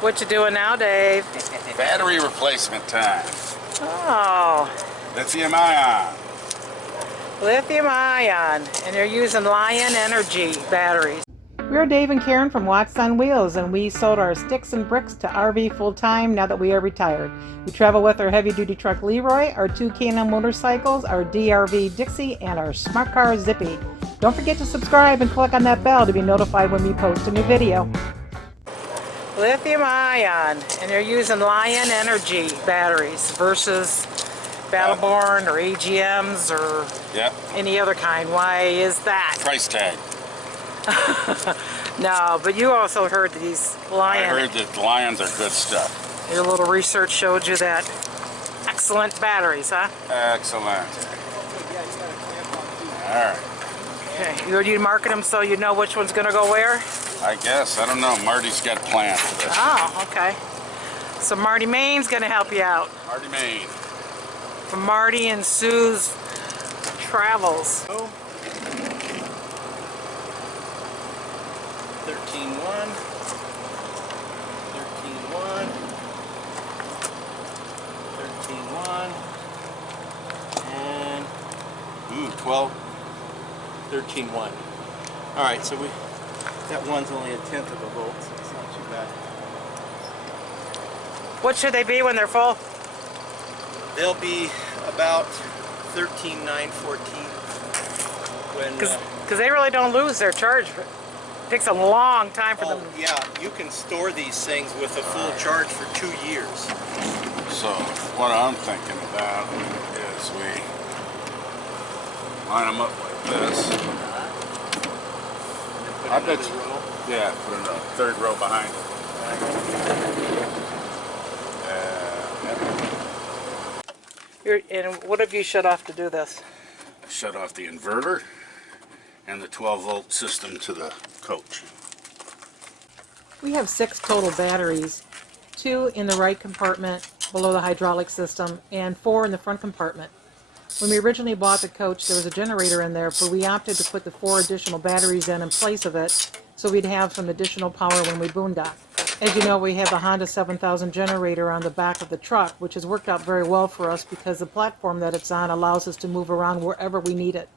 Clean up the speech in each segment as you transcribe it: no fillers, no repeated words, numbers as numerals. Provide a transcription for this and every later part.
What you doing now, Dave? Battery replacement time. Oh. Lithium ion. Lithium ion. And you're using Lion Energy batteries. We're Dave and Karen from Watts on Wheels, and we sold our sticks and bricks to RV full-time now that we are retired. We travel with our heavy-duty truck Leroy, our 2 K&N motorcycles, our DRV Dixie, and our smart car Zippy. Don't forget to subscribe and click on that bell to be notified when we post a new video. Lithium ion, and you're using Lion Energy batteries versus Battleborn or AGMs or any other kind. Why is that? Price tag. No, but you also heard that these Lion... I heard that Lions are good stuff. Your little research showed you that. Excellent batteries, huh? Excellent. Alright. Okay, you market them so you know which one's going to go where? I guess. I don't know. Marty's got plans for this. Oh, okay. So Marty Main's going to help you out. Marty Main. From Marty and Sue's Travels. 13.1, 13.1, 13.1, and 12, 13.1. All right, so that one's only 1/10 of a volt, so it's not too bad. What should they be when they're full? They'll be about 13.9, 14. Because they really don't lose their charge. It takes a long time for them. Yeah, you can store these things with a full charge for 2 years. So, what I'm thinking about is we line them up like this. I bet you, yeah, put a third row behind it. And what have you shut off to do this? Shut off the inverter and the 12-volt system to the coach. We have 6 total batteries, 2 in the right compartment below the hydraulic system and 4 in the front compartment. When we originally bought the coach, there was a generator in there, but we opted to put the 4 additional batteries in place of it so we'd have some additional power when we boondock. As you know, we have a Honda 7000 generator on the back of the truck, which has worked out very well for us because the platform that it's on allows us to move around wherever we need it.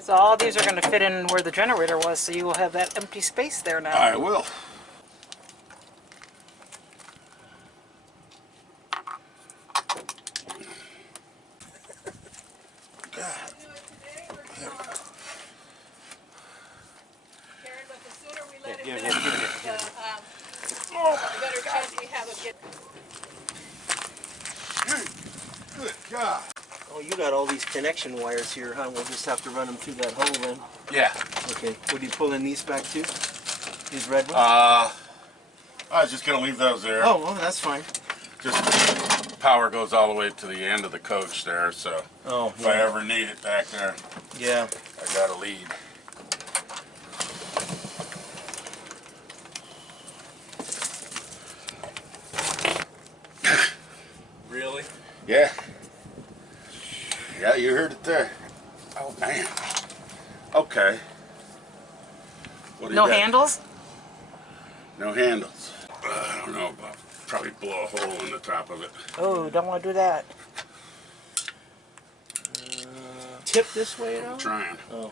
So all these are going to fit in where the generator was, so you will have that empty space there now. I will. Good God. Oh, you got all these connection wires here, huh? We'll just have to run them through that hole then. Yeah. Okay. Would you pull in these back too? These red ones? I was just going to leave those there. Oh, well, that's fine. Just power goes all the way to the end of the coach there, so if I ever need it back there, I got a lead. Really? Yeah. Yeah, you heard it there. Oh, man. Okay. What do you No got? handles? No handles. I don't know, but probably blow a hole in the top of it. Oh, don't want to do that. Tip this way at all? I'm trying. Oh.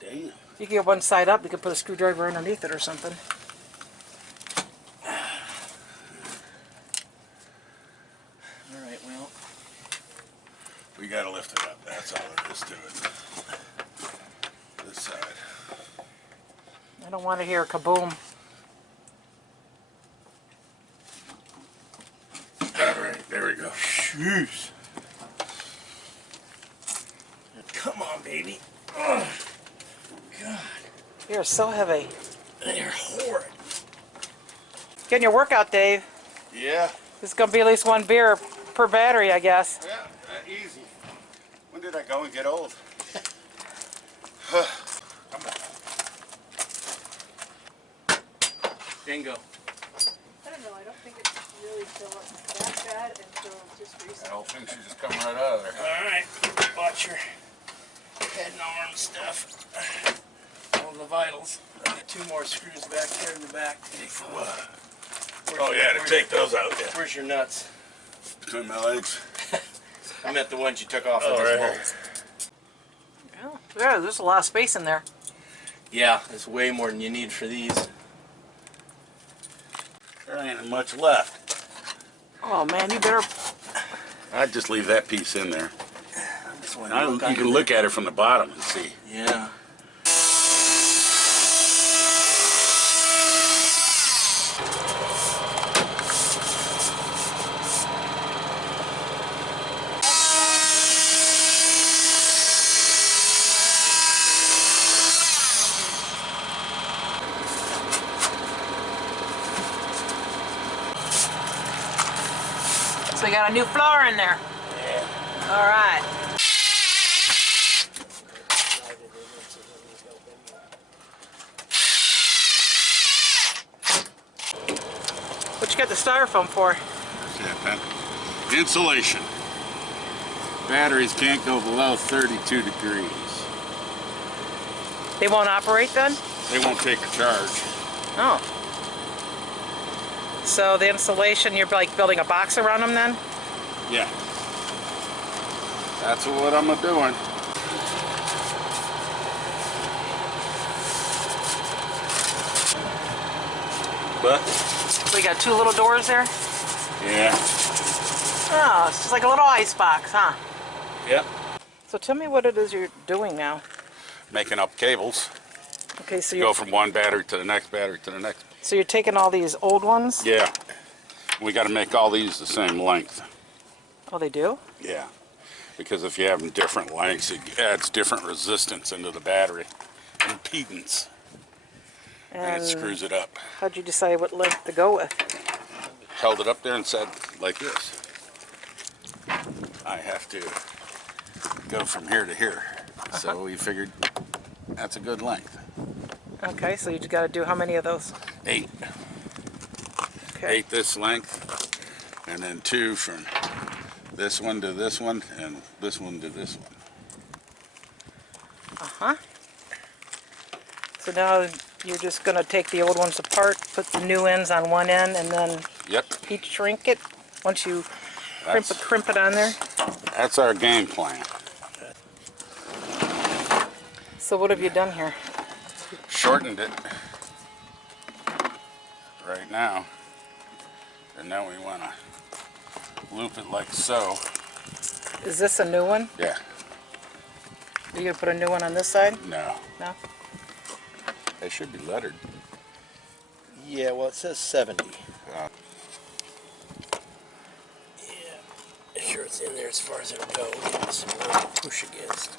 Damn. You can get one side up, you can put a screwdriver underneath it or something. Alright, well. We gotta lift it up. That's all there is to it. This side. I don't want to hear a kaboom. Alright, there we go. Jeez. Come on, baby. Oh, God. You're so heavy. They're horrid. Getting your workout, Dave. Yeah. This is going to be at least 1 beer per battery, I guess. Yeah, easy. When did I go and get old? Bingo. I don't know, I don't think it's really that bad until just recently. I don't think she's just coming right out of there. All right, watch 2 more screws back here in the back. Oh yeah, to take those out. Yeah. Where's your nuts? Between my legs. I meant the ones you took off of those bolts. Oh, yeah, there's a lot of space in there. Yeah, it's way more than you need for these. There ain't much left. Oh man, you better. I'd just leave that piece in there. This one You can look at it from the bottom and see. Yeah. So you got a new floor in there. Yeah. All right. What you got the styrofoam for? Insulation. Batteries can't go below 32 degrees. They won't operate then? They won't take a charge. Oh. So the insulation, you're like building a box around them then? Yeah. That's what I'm doing. But? So you got 2 little doors there? Yeah. Oh, it's just like a little ice box, huh? Yep. So tell me what it is you're doing now. Making up cables. Okay, so Go from one battery to the next battery to the next. So you're taking all these old ones? Yeah. We got to make all these the same length. Oh, they do? Yeah. Because if you have them different lengths, it adds different resistance into the battery. Impedance. And it screws it up. How'd you decide what length to go with? Held it up there and said, like this. I have to go from here to here. So we figured that's a good length. Okay, so you just got to do how many of those? 8. Okay. 8 this length, and then 2 from this one to this one, and this one to this one. Uh-huh. So now you're just going to take the old ones apart, put the new ends on one end, and then heat shrink it once you crimp it on there? That's our game plan. So what have you done here? Shortened it right now, and now we want to loop it like so. Is this a new one? Yeah. Are you going to put a new one on this side? No. No? They should be lettered. Yeah, well, it says 70. Uh, Yeah, sure it's in there as far as it'll go. Give it some more to push against.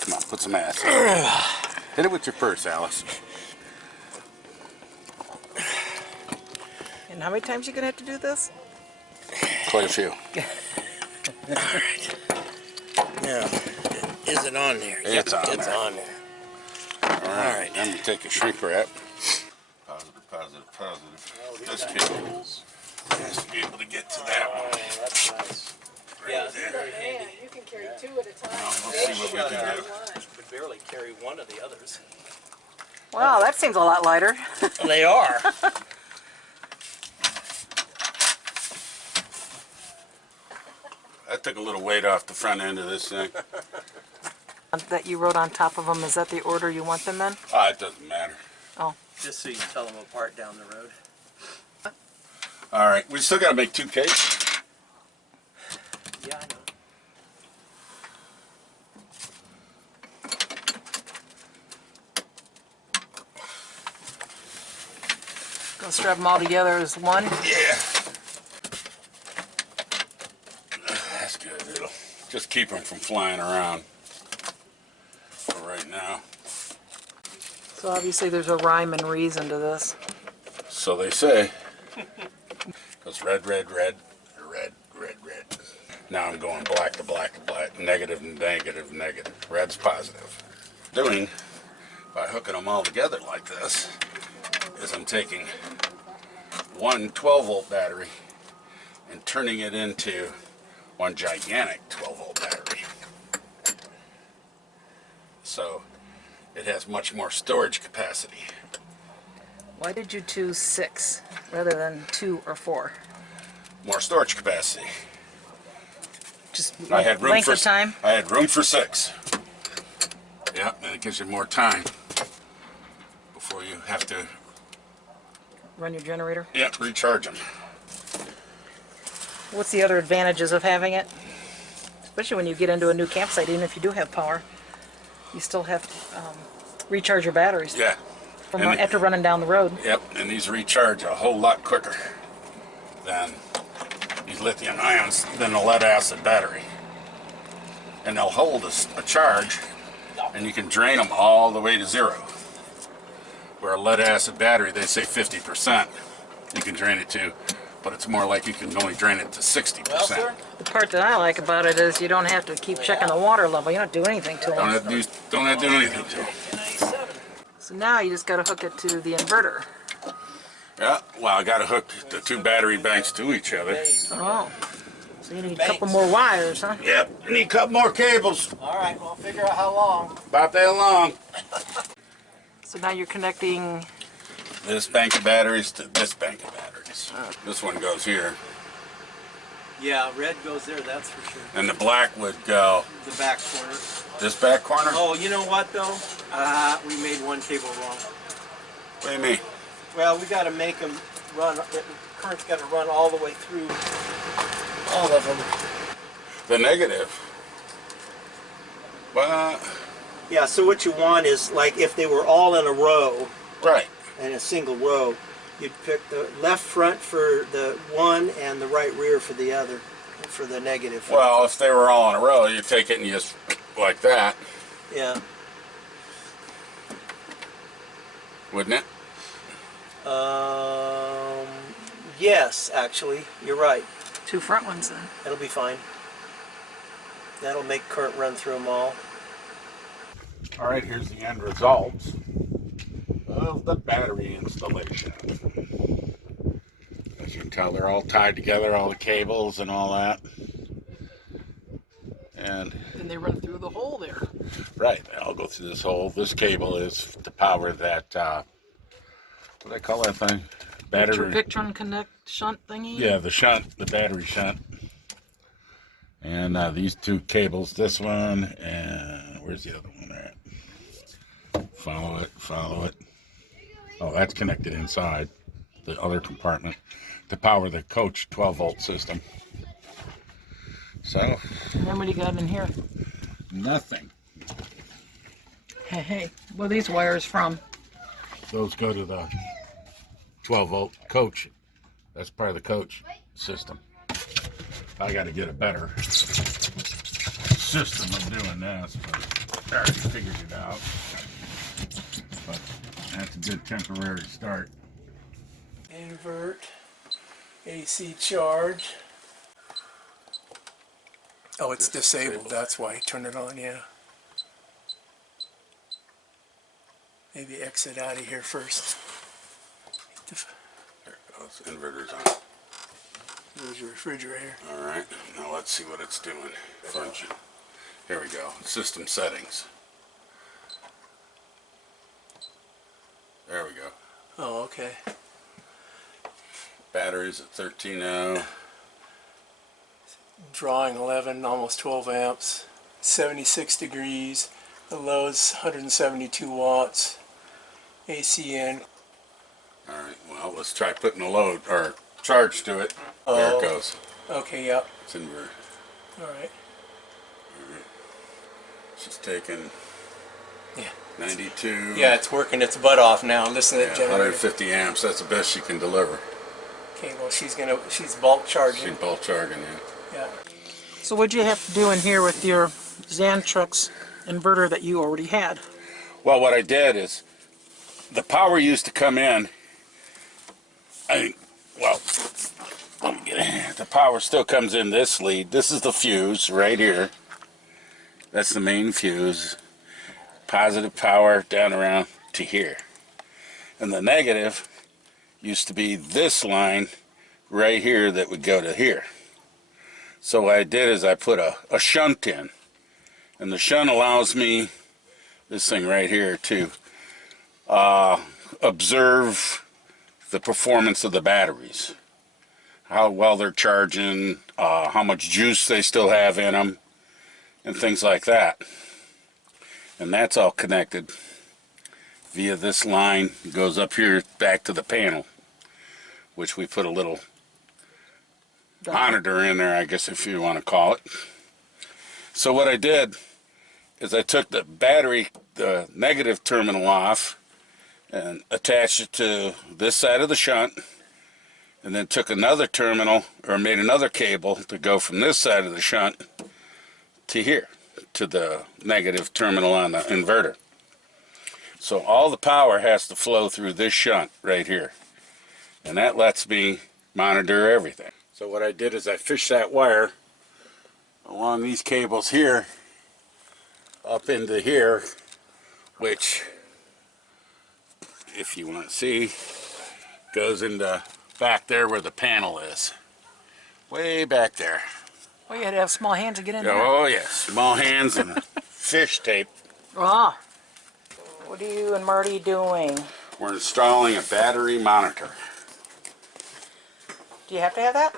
Come on, put some ass in. Hit it with your purse, Alice. And how many times are you going to have to do this? Quite a few. Alright. Now, is it on there? It's on it's there. on there. Alright, then we take a shrink wrap. Positive, positive, positive. This cable has to be able to get to that one. Oh, that's nice. Yeah, it's very handy. You can carry 2 at a time. Let's see what we can do. Could barely carry one of the others. Wow, that seems a lot lighter. They are. That took a little weight off the front end of this thing. That you wrote on top of them, is that the order you want them in? Ah, it doesn't matter. Oh. Just so you can tell them apart down the road. Alright, we still got to make 2 cables. Yeah, I know. Gonna strap them all together as one? Yeah. That's good. It'll just keep them from flying around for right now. So obviously there's a rhyme and reason to this. So they say. Because red, red, red, red, red, red. Now I'm going black to black to black, negative, negative, negative. Red's positive. Doing, by hooking them all together like this, is I'm taking one 12-volt battery and turning it into one gigantic 12-volt battery. So it has much more storage capacity. Why did you choose 6 rather than 2 or 4? More storage capacity. Just I had room length for of time? I had room for 6. Yeah, and it gives you more time before you have to Run your generator? recharge them. What's the other advantages of having it? Especially when you get into a new campsite, even if you do have power, you still have to recharge your batteries. Yeah. From after running down the road. Yep, and these recharge a whole lot quicker than these lithium ions than the lead acid battery. And they'll hold a charge, and you can drain them all the way to 0. Where a lead acid battery, they say 50% you can drain it to, but it's more like you can only drain it to 60%. The part that I like about it is you don't have to keep checking the water level. You don't do anything to Don't it. have to do anything to them. So now you just got to hook it to the inverter. Yeah, well, I got to hook the 2 battery banks to each other. Oh. So you need a couple more wires, huh? Yep, you need a couple more cables. All right, we'll figure out how long. About that long. So now you're connecting. This bank of batteries to this bank of batteries. This one goes here, Yeah, red goes there, that's for sure. and the black would go The back corner. this back corner. Oh, you know what though? We made one cable wrong. What do you mean? Well, we got to make them run. The current's got to run all the way through all of them. The negative. Well, Yeah. So what you want is like if they were all in a row, right. in a single row, you'd pick the left front for the one and the right rear for the other, for the negative. Well, if they were all in a row, you take it and you just like that, Yeah. wouldn't it? Yes, actually, you're right. 2 front ones then. That'll be fine. That'll make current run through them all. All right, here's the end results of the battery installation. As you can tell, they're all tied together, all the cables and all that. And Then they run through the hole there. right, they all go through this hole. This cable is to power that, what do they call that thing? Battery. Victron Connect shunt thingy? Yeah, the shunt, the battery shunt. And these 2 cables, this one, and where's the other one at? Follow it, follow it. Oh, that's connected inside the other compartment to power the coach 12-volt system. So, And then what do you got in here? nothing. Hey, what are these wires from? Those go to the 12-volt coach. That's part of the coach system. I got to get a better system of doing this, but I already figured it out. But that's a good temporary start. Invert, AC charge. Oh, it's disabled, that's why. Turn it on, yeah. Maybe exit out of here first. There it goes. Inverter's on. There's your refrigerator. All right. Now let's see what it's doing. Here we go. System settings. There we go. Oh, okay. Batteries at 13.0. Drawing 11, almost 12 amps. 76 degrees. The load's 172 watts. AC in. All right. Well, let's try putting a load or charge to it. There it goes. Okay, yep. It's invert. All right. She's taking Yeah. 92. Yeah, it's working its butt off now. Listen to that Yeah, generator. 150 amps. That's the best she can deliver. Okay, well she's bulk charging. She's bulk charging you. Yeah. So what'd you have to do in here with your Xantrex inverter that you already had? Well, what I did is the power used to come in. Well, let me get it. The power still comes in this lead. This is the fuse right here. That's the main fuse. Positive power down around to here. And the negative used to be this line right here that would go to here. So what I did is I put a shunt in, and the shunt allows me, this thing right here, to observe the performance of the batteries, how well they're charging, how much juice they still have in them, and things like that. And that's all connected via this line. It goes up here back to the panel, which we put a little monitor in there, I guess, if you want to call it. So what I did is I took the battery, the negative terminal off, and attached it to this side of the shunt, and then took another terminal, or made another cable to go from this side of the shunt to here, to the negative terminal on the inverter. So all the power has to flow through this shunt right here, and that lets me monitor everything. So what I did is I fished that wire along these cables here up into here, which, if you want to see, goes into back there where the panel is. Way back there. Oh, you had to have small hands to get in there. Oh yes, small hands and fish tape. Ah. What are you and Marty doing? We're installing a battery monitor. Do you have to have that?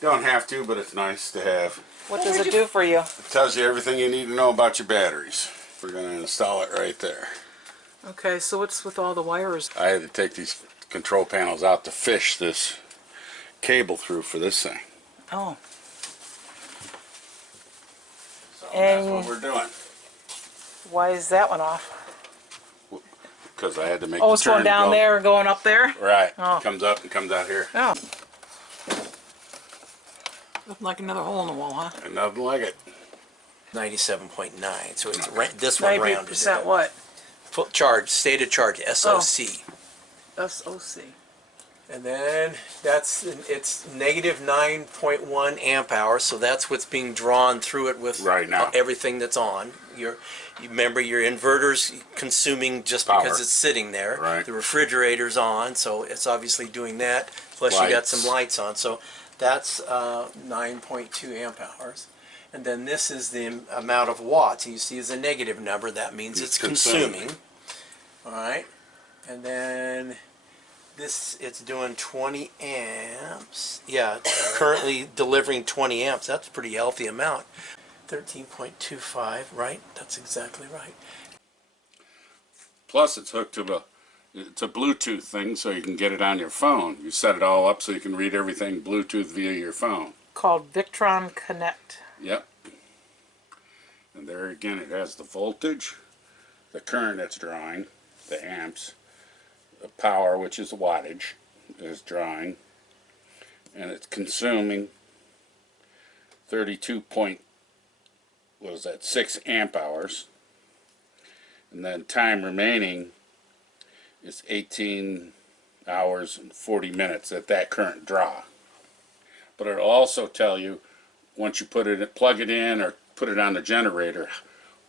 Don't have to, but it's nice to have. What does it do for you? It tells you everything you need to know about your batteries. We're going to install it right there. Okay, so what's with all the wires? I had to take these control panels out to fish this cable through for this thing. Oh. So And that's what we're doing. why is that one off? Because I had to make Oh, the it's going turn down go. there and going up there? Right. Oh. Comes up and comes out here. Oh. Looking like another hole in the wall, huh? And nothing like it. 97.9. So it's this one rounded. 90% what? Full charge, stated charge, SOC. SOC. And then it's negative 9.1 amp hours, so that's what's being drawn through it with Right now. everything that's on. You remember your inverter's consuming just Power. because it's sitting there. Right. The refrigerator's on, so it's obviously doing that. Plus you got Lights. some lights on, so that's 9.2 amp hours. And then this is the amount of watts. You see is a negative number. That means it's consuming. All right. And then this, it's doing 20 amps. Yeah, it's currently delivering 20 amps. That's a pretty healthy amount. 13.25, right? That's exactly right. Plus it's hooked to it's a Bluetooth thing, so you can get it on your phone. You set it all up so you can read everything Bluetooth via your phone. Called Victron Connect. Yep. And there again it has the voltage, the current it's drawing, the amps, the power, which is the wattage, is drawing, and it's consuming 6 amp hours, and then time remaining is 18 hours and 40 minutes at that current draw. But it'll also tell you, once you plug it in or put it on the generator,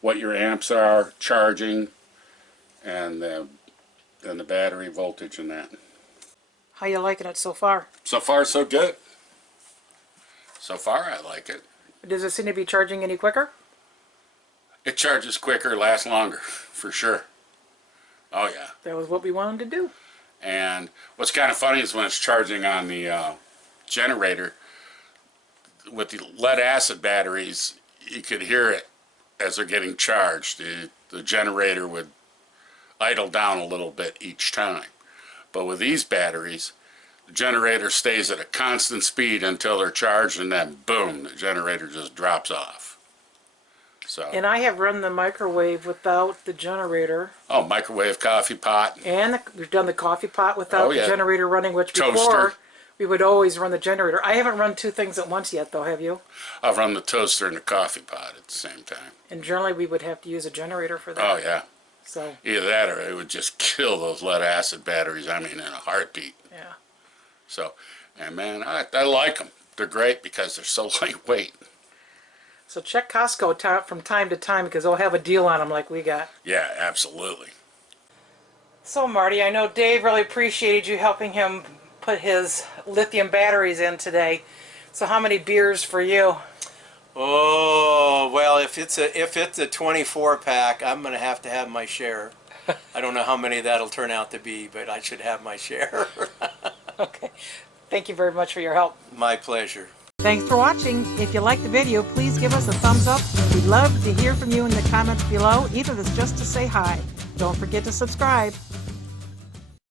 what your amps are charging, and the battery voltage and that. How you liking it so far? So far so good. So far I like it. Does it seem to be charging any quicker? It charges quicker, lasts longer, for sure. Oh yeah. That was what we wanted to do. And what's kind of funny is when it's charging on the generator, with the lead acid batteries, you could hear it as they're getting charged. The generator would idle down a little bit each time. But with these batteries, the generator stays at a constant speed until they're charged, and then boom, the generator just drops off. So. And I have run the microwave without the generator. Oh, microwave coffee pot. And we've done the coffee pot without the generator running, which Toaster. Before we would always run the generator. I haven't run two things at once yet, though, have you? I've run the toaster and the coffee pot at the same time. And generally we would have to use a generator for that. Oh, yeah. So. Either that or it would just kill those lead acid batteries, I mean, in a heartbeat. Yeah. So, and man, I like them. They're great because they're so lightweight. So check Costco from time to time because they'll have a deal on them like we got. Yeah, absolutely. So Marty, I know Dave really appreciated you helping him put his lithium batteries in today. So how many beers for you? Oh, well, if it's a 24 pack, I'm going to have my share. I don't know how many that'll turn out to be, but I should have my share. Okay. Thank you very much for your help. My pleasure. Thanks for watching. If you liked the video, please give us a thumbs up. We'd love to hear from you in the comments below, even if it's just to say hi. Don't forget to subscribe.